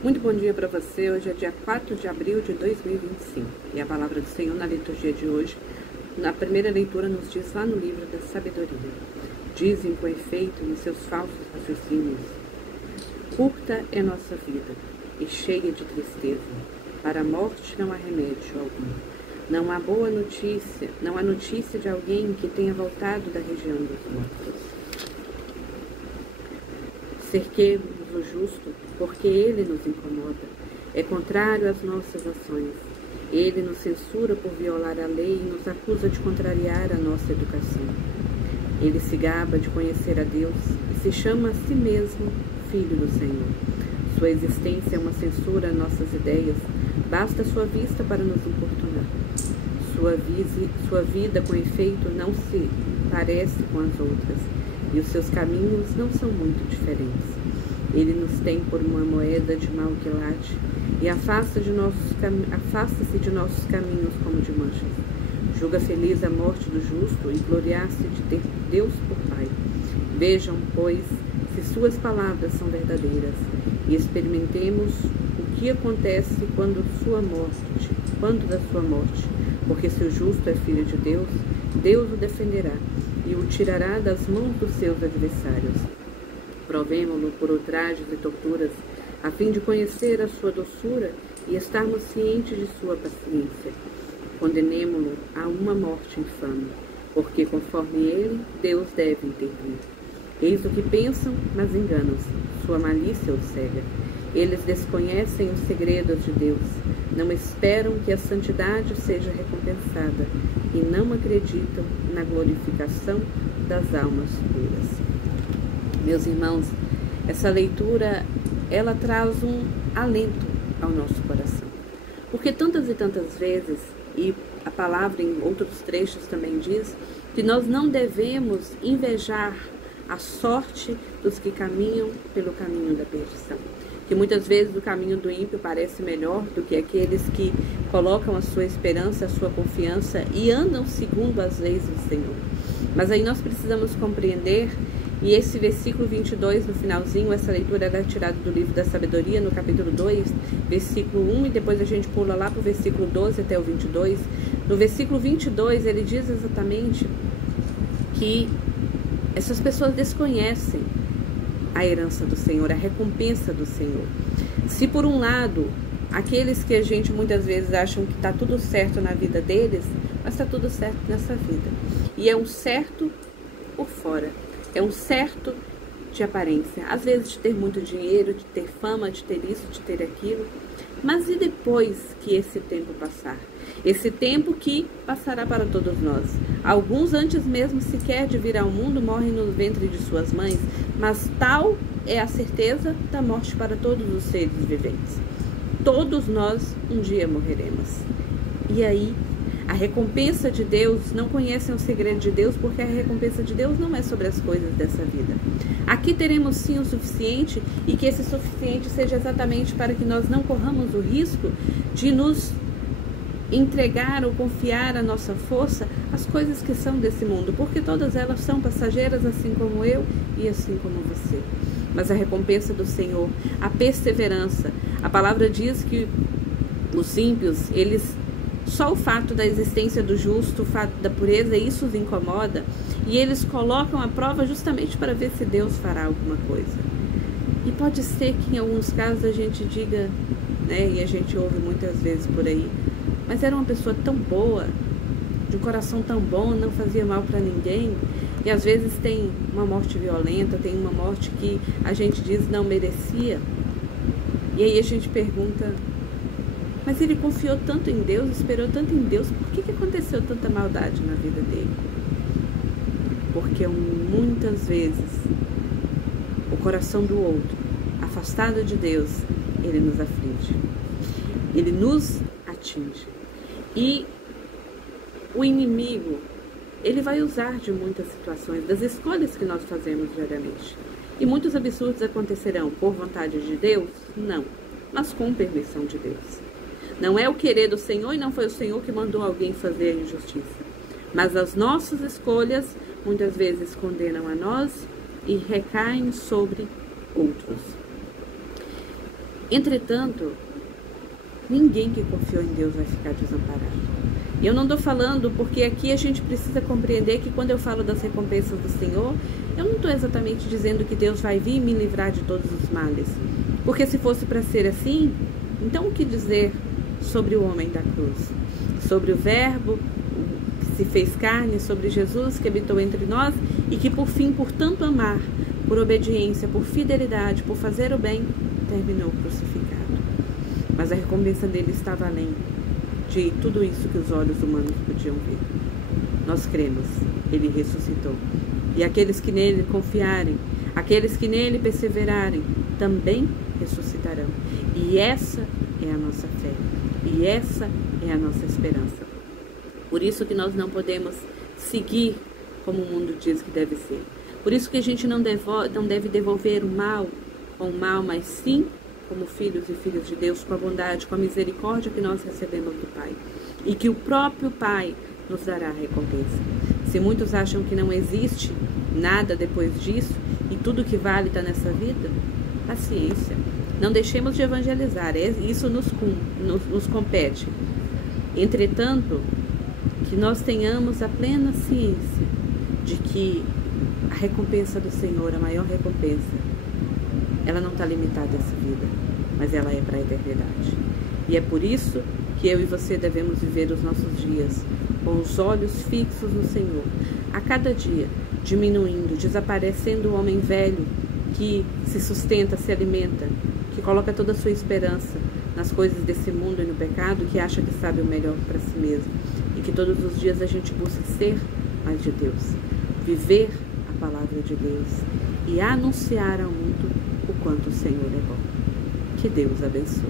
Muito bom dia para você. Hoje é dia 4 de abril de 2025 e a palavra do Senhor na liturgia de hoje, na primeira leitura, nos diz lá no livro da sabedoria: dizem com efeito nos seus falsos raciocínios: curta é nossa vida e cheia de tristeza, para a morte não há remédio algum. Não há boa notícia, não há notícia de alguém que tenha voltado da região dos mortos. Cerquemos o justo, porque ele nos incomoda. É contrário às nossas ações. Ele nos censura por violar a lei e nos acusa de contrariar a nossa educação. Ele se gaba de conhecer a Deus e se chama a si mesmo Filho do Senhor. Sua existência é uma censura a nossas ideias. Basta sua vista para nos importunar. Sua vida, com efeito, não se parece com as outras, e os seus caminhos não são muito diferentes. Ele nos tem por uma moeda de mau quilate e afasta-se de nossos caminhos como de manchas. Julga feliz a morte do justo e gloriar-se de ter Deus por Pai. Vejam, pois, se suas palavras são verdadeiras, e experimentemos o que acontece quando da sua morte, porque se o justo é filho de Deus, Deus o defenderá e o tirará das mãos dos seus adversários. Provemo-lo por ultrajes e torturas, a fim de conhecer a sua doçura e estarmos cientes de sua paciência. Condenemo-lo a uma morte infame, porque, conforme ele, Deus deve intervir. Eis o que pensam, mas enganam-se. Sua malícia os cega. Eles desconhecem os segredos de Deus, não esperam que a santidade seja recompensada e não acreditam na glorificação das almas puras. Meus irmãos, essa leitura, ela traz um alento ao nosso coração. Porque tantas e tantas vezes, e a palavra em outros trechos também diz, que nós não devemos invejar a sorte dos que caminham pelo caminho da perdição. Que muitas vezes o caminho do ímpio parece melhor do que aqueles que colocam a sua esperança, a sua confiança e andam segundo as leis do Senhor. Mas aí nós precisamos compreender, e esse versículo 22, no finalzinho, essa leitura era tirada do livro da sabedoria, no capítulo 2, versículo 1, e depois a gente pula lá para o versículo 12 até o 22. No versículo 22, ele diz exatamente que essas pessoas desconhecem a herança do Senhor, a recompensa do Senhor. Se por um lado, aqueles que a gente muitas vezes acham que está tudo certo na vida deles, mas está tudo certo nessa vida. E é um certo por fora, é um certo de aparência. Às vezes de ter muito dinheiro, de ter fama, de ter isso, de ter aquilo. Mas e depois que esse tempo passar? Esse tempo que passará para todos nós. Alguns, antes mesmo sequer de vir ao mundo, morrem no ventre de suas mães, mas tal é a certeza da morte para todos os seres viventes. Todos nós um dia morreremos. E aí, a recompensa de Deus, não conhecem o segredo de Deus, porque a recompensa de Deus não é sobre as coisas dessa vida. Aqui teremos sim o suficiente, e que esse suficiente seja exatamente para que nós não corramos o risco de nos entregar ou confiar a nossa força às coisas que são desse mundo, porque todas elas são passageiras, assim como eu e assim como você. Mas a recompensa do Senhor, a perseverança, a palavra diz que os ímpios, só o fato da existência do justo, o fato da pureza, isso os incomoda, e eles colocam a prova justamente para ver se Deus fará alguma coisa. E pode ser que em alguns casos a gente diga, né, e a gente ouve muitas vezes por aí, mas era uma pessoa tão boa, de um coração tão bom, não fazia mal para ninguém, e às vezes tem uma morte violenta, tem uma morte que a gente diz não merecia, e aí a gente pergunta, mas ele confiou tanto em Deus, esperou tanto em Deus, por que aconteceu tanta maldade na vida dele? Porque muitas vezes o coração do outro, afastado de Deus, ele nos aflige, ele nos atinge. E o inimigo, ele vai usar de muitas situações, das escolhas que nós fazemos diariamente. E muitos absurdos acontecerão por vontade de Deus? Não, mas com permissão de Deus. Não é o querer do Senhor e não foi o Senhor que mandou alguém fazer a injustiça. Mas as nossas escolhas muitas vezes condenam a nós e recaem sobre outros. Entretanto, ninguém que confiou em Deus vai ficar desamparado. E eu não estou falando porque aqui a gente precisa compreender que quando eu falo das recompensas do Senhor, eu não estou exatamente dizendo que Deus vai vir me livrar de todos os males. Porque se fosse para ser assim, então o que dizer sobre o homem da cruz? Sobre o Verbo que se fez carne, sobre Jesus que habitou entre nós e que por fim, por tanto amar, por obediência, por fidelidade, por fazer o bem, terminou crucificado. Mas a recompensa dele estava além de tudo isso que os olhos humanos podiam ver. Nós cremos, ele ressuscitou. E aqueles que nele confiarem, aqueles que nele perseverarem, também ressuscitarão. E essa é a nossa fé. E essa é a nossa esperança. Por isso que nós não podemos seguir como o mundo diz que deve ser. Por isso que a gente não deve devolver o mal com o mal, mas sim como filhos e filhas de Deus, com a bondade, com a misericórdia que nós recebemos do Pai. E que o próprio Pai nos dará a recompensa. Se muitos acham que não existe nada depois disso, e tudo que vale está nessa vida, paciência. Não deixemos de evangelizar, isso nos compete. Entretanto, que nós tenhamos a plena ciência de que a recompensa do Senhor, a maior recompensa, ela não está limitada a essa vida, mas ela é para a eternidade. E é por isso que eu e você devemos viver os nossos dias com os olhos fixos no Senhor, a cada dia diminuindo, desaparecendo o homem velho que se sustenta, se alimenta, que coloca toda a sua esperança nas coisas desse mundo e no pecado, que acha que sabe o melhor para si mesmo, e que todos os dias a gente busque ser mais de Deus, viver a palavra de Deus e anunciar ao mundo o quanto o Senhor é bom. Que Deus abençoe.